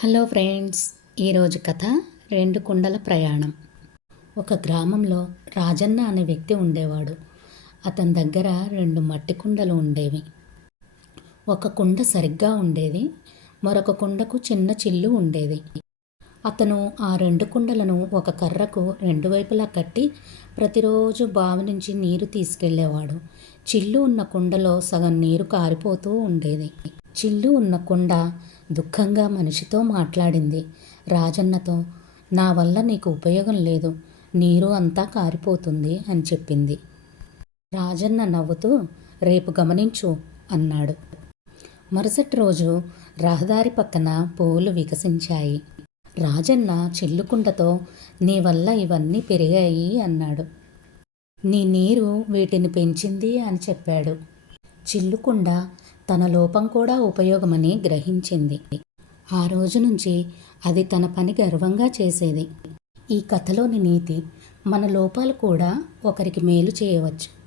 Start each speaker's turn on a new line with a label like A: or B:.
A: Hello friends ఈరోజు కథ రెండు కుండల ప్రయాణం. ఒక గ్రామంలో రాజన్న అనే వ్యక్తి ఉండేవాడు. అతని దగ్గర రెండు మట్టి కుండలు ఉండేవి. ఒక కుండ సరిగ్గా ఉండేది మరొక కుండకు చిన్న చిల్లు ఉండేది. అతను ఆ రెండు కుండలను ఒక కర్రకు రెండు వైపులా కట్టి ప్రతిరోజు బావి నుంచి నీరు తీసుకెళ్ళేవాడు చిల్లు ఉన్న కుండలో సగం నీరు కారిపోతూ ఉండేది. చిల్లు ఉన్న కుండ దుఃఖంగా మనిషితో మాట్లాడింది. రాజన్నతో నా వల్ల నీకు ఉపయోగం లేదు. నీరు అంతా కారిపోతుంది అని చెప్పింది. రాజన్న నవ్వుతూ రేపు గమనించు అన్నాడు. మరుసటి రోజు రహదారి పక్కన పువ్వులు వికసించాయి. రాజన్న చిల్లుకుండతో నీ వల్ల ఇవన్నీ పెరిగాయి అన్నాడు. నీ నీరు వీటిని పెంచింది అని చెప్పాడు. చిల్లుకుండ తన లోపం కూడా ఉపయోగమని గ్రహించింది. ఆ రోజు నుంచి అది తన పని గర్వంగా చేసేది. ఈ కథలోని నీతి మన లోపాలు కూడా ఒకరికి మేలు చేయవచ్చు.